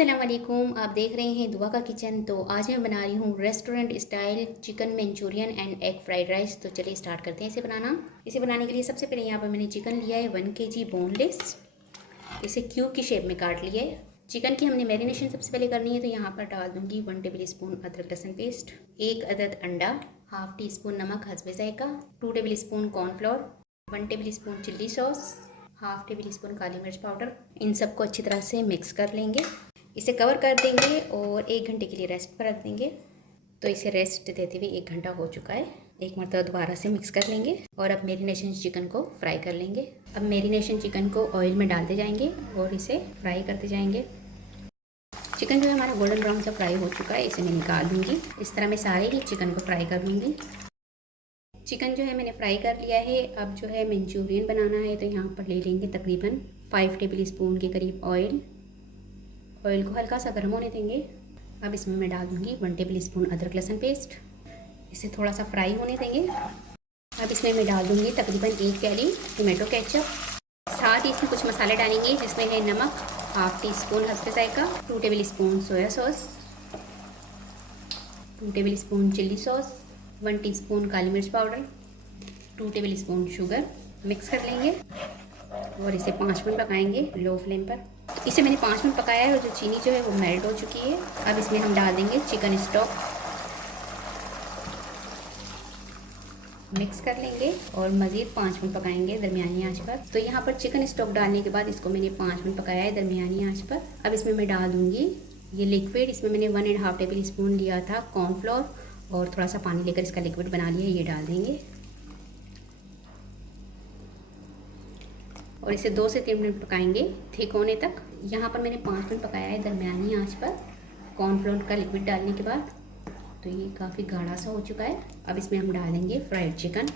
अस्सलाम वालेकुम। आप देख रहे हैं दुआ का किचन। तो आज मैं बना रही हूँ restaurant style chicken Manchurian and egg fried rice. तो चलिए स्टार्ट करते हैं इसे बनाना। इसे बनाने के लिए सबसे पहले यहाँ पर मैंने चिकन लिया है 1 kg बोनलेस। इसे क्यूब की शेप में काट लिया है। चिकन की हमने मैरिनेशन सबसे पहले करनी है, तो यहाँ पर डाल दूँगी 1 टेबल स्पून अदरक लहसुन पेस्ट, 1 अदद अंडा, हाफ टी स्पून नमक हस्बे जायका, 2 tablespoon cornflour, 1 tablespoon chilli sauce, half tablespoon काली मिर्च पाउडर। इन सबको अच्छी तरह से मिक्स कर लेंगे। इसे कवर कर देंगे और 1 घंटे के लिए रेस्ट पर रख देंगे। तो इसे रेस्ट देते हुए 1 घंटा हो चुका है। एक मरतबा दोबारा से मिक्स कर लेंगे और अब मैरिनेशन चिकन को फ्राई कर लेंगे। अब मैरिनेशन चिकन को ऑयल में डालते जाएंगे और इसे फ्राई करते जाएंगे। चिकन जो है हमारा गोल्डन ब्राउन सा फ्राई हो चुका है, इसे मैं निकाल दूँगी। इस तरह मैं सारे ही चिकन को फ्राई कर लूँगी। चिकन जो है मैंने फ्राई कर लिया है। अब जो है मंचूरियन बनाना है, तो यहाँ पर ले लेंगे तकरीबन 5 टेबल स्पून के करीब ऑयल। ऑयल को हल्का सा गर्म होने देंगे। अब इसमें मैं डाल दूँगी 1 टेबल स्पून अदरक लहसुन पेस्ट। इसे थोड़ा सा फ्राई होने देंगे। अब इसमें मैं डाल दूँगी तकरीबन 1 कैरी टोमेटो केचप। साथ ही इसमें कुछ मसाले डालेंगे, जिसमें है नमक, हाफ टी स्पून हस्बे जायका, 2 tablespoon soya sauce, 2 tablespoon chilli sauce, 1 teaspoon काली मिर्च powder, 2 tablespoon sugar. Mix कर लेंगे और इसे 5 मिनट पकाएंगे लो फ्लेम पर। इसे मैंने 5 मिनट पकाया है और जो चीनी जो है वो मेल्ट हो चुकी है। अब इसमें हम डाल देंगे चिकन स्टॉक, मिक्स कर लेंगे और मज़ीद 5 मिनट पकाएंगे दरमियानी आंच पर। तो यहाँ पर चिकन स्टॉक डालने के बाद इसको मैंने 5 मिनट पकाया है दरमियानी आंच पर। अब इसमें मैं डाल दूँगी ये लिक्विड। इसमें मैंने 1.5 टेबल स्पून लिया था कॉर्नफ्लोर और थोड़ा सा पानी लेकर इसका लिक्विड बना लिया, ये डाल देंगे और इसे 2 से 3 मिनट पकाएंगे थिक होने तक। यहाँ पर मैंने 5 मिनट पकाया है दरमियानी आंच पर कॉर्नफ्लोर का लिक्विड डालने के बाद। तो ये काफ़ी गाढ़ा सा हो चुका है। अब इसमें हम डालेंगे फ्राइड चिकन,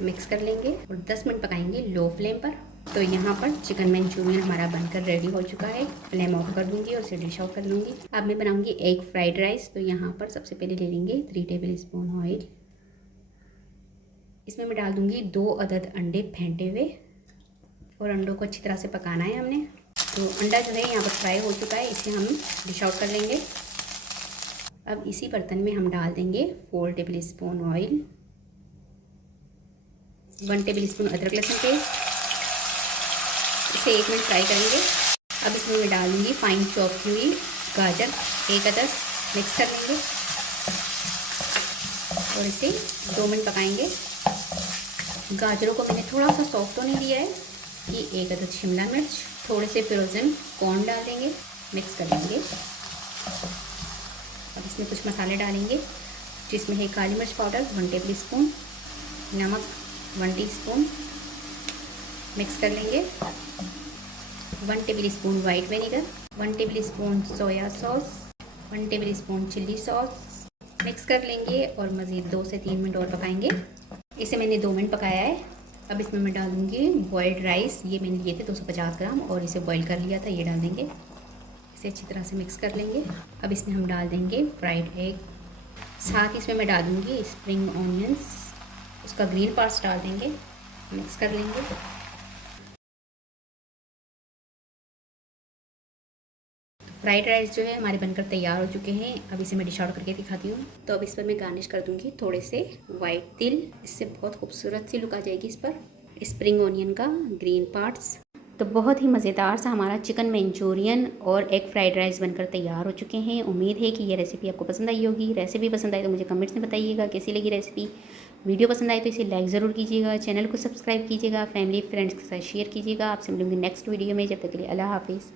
मिक्स कर लेंगे और 10 मिनट पकाएंगे लो फ्लेम पर। तो यहाँ पर चिकन मंचूरियन हमारा बनकर रेडी हो चुका है। फ्लेम ऑफ कर दूँगी और इसे डिश आउट कर लूँगी। अब मैं बनाऊँगी एग फ्राइड राइस। तो यहाँ पर सबसे पहले ले लेंगे 3 टेबल स्पून ऑयल। इसमें मैं डाल दूँगी 2 अदद अंडे फेंटे हुए और अंडों को अच्छी तरह से पकाना है हमने। तो अंडा जो है यहाँ पर फ्राई हो चुका है, इसे हम डिश आउट कर लेंगे। अब इसी बर्तन में हम डाल देंगे 4 table spoon oil, 1 table spoon अदरक लहसुन पेस्ट। इसे 1 मिनट फ्राई करेंगे। अब इसमें मैं डाल दूँगी फाइन चॉप की हुई गाजर 1 अदद। मिक्स कर लेंगे और इसे 2 मिनट पकाएंगे। गाजरों को मैंने थोड़ा सा सॉफ्ट होने दिया है। ये 1 अदद शिमला मिर्च, थोड़े से फ्रोज़न कॉर्न डाल देंगे, मिक्स कर लेंगे। अब इसमें कुछ मसाले डालेंगे, जिसमें है काली मिर्च पाउडर 1 टेबल स्पून, नमक 1 टीस्पून। मिक्स कर लेंगे। 1 table spoon white vinegar, 1 tablespoon soya sauce, 1 tablespoon chilli sauce. Mix कर लेंगे और मज़ीद 2 से 3 मिनट और पकाएंगे। इसे मैंने 2 मिनट पकाया है। अब इसमें मैं डाल दूँगी बॉइल्ड राइस। ये मैंने लिए थे 250 ग्राम और इसे बॉईल कर लिया था, ये डाल देंगे। इसे अच्छी तरह से मिक्स कर लेंगे। अब इसमें हम डाल देंगे फ्राइड एग। साथ ही इसमें मैं डाल दूँगी स्प्रिंग ऑनियंस, उसका ग्रीन पार्ट्स डाल देंगे, मिक्स कर लेंगे। फ्राइड राइस जो है हमारे बनकर तैयार हो चुके हैं। अब इसे मैं डिश आउट करके दिखाती हूँ। तो अब इस पर मैं गार्निश कर दूँगी थोड़े से वाइट तिल, इससे बहुत खूबसूरत सी लुक आ जाएगी इस पर। स्प्रिंग ऑनियन का ग्रीन पार्ट्स। तो बहुत ही मज़ेदार सा हमारा चिकन मंचूरियन और एग फ्राइड राइस बनकर तैयार हो चुके हैं। उम्मीद है कि ये रेसिपी आपको पसंद आई होगी। रेसिपी पसंद आई तो मुझे कमेंट्स में बताइएगा कैसी लगी रेसिपी। वीडियो पसंद आई तो इसे लाइक ज़रूर कीजिएगा, चैनल को सब्सक्राइब कीजिएगा, फैमिली फ्रेंड्स के साथ शेयर कीजिएगा। आपसे मिलूंगी नेक्स्ट वीडियो में। जब तक के लिए अल्लाह हाफिज़।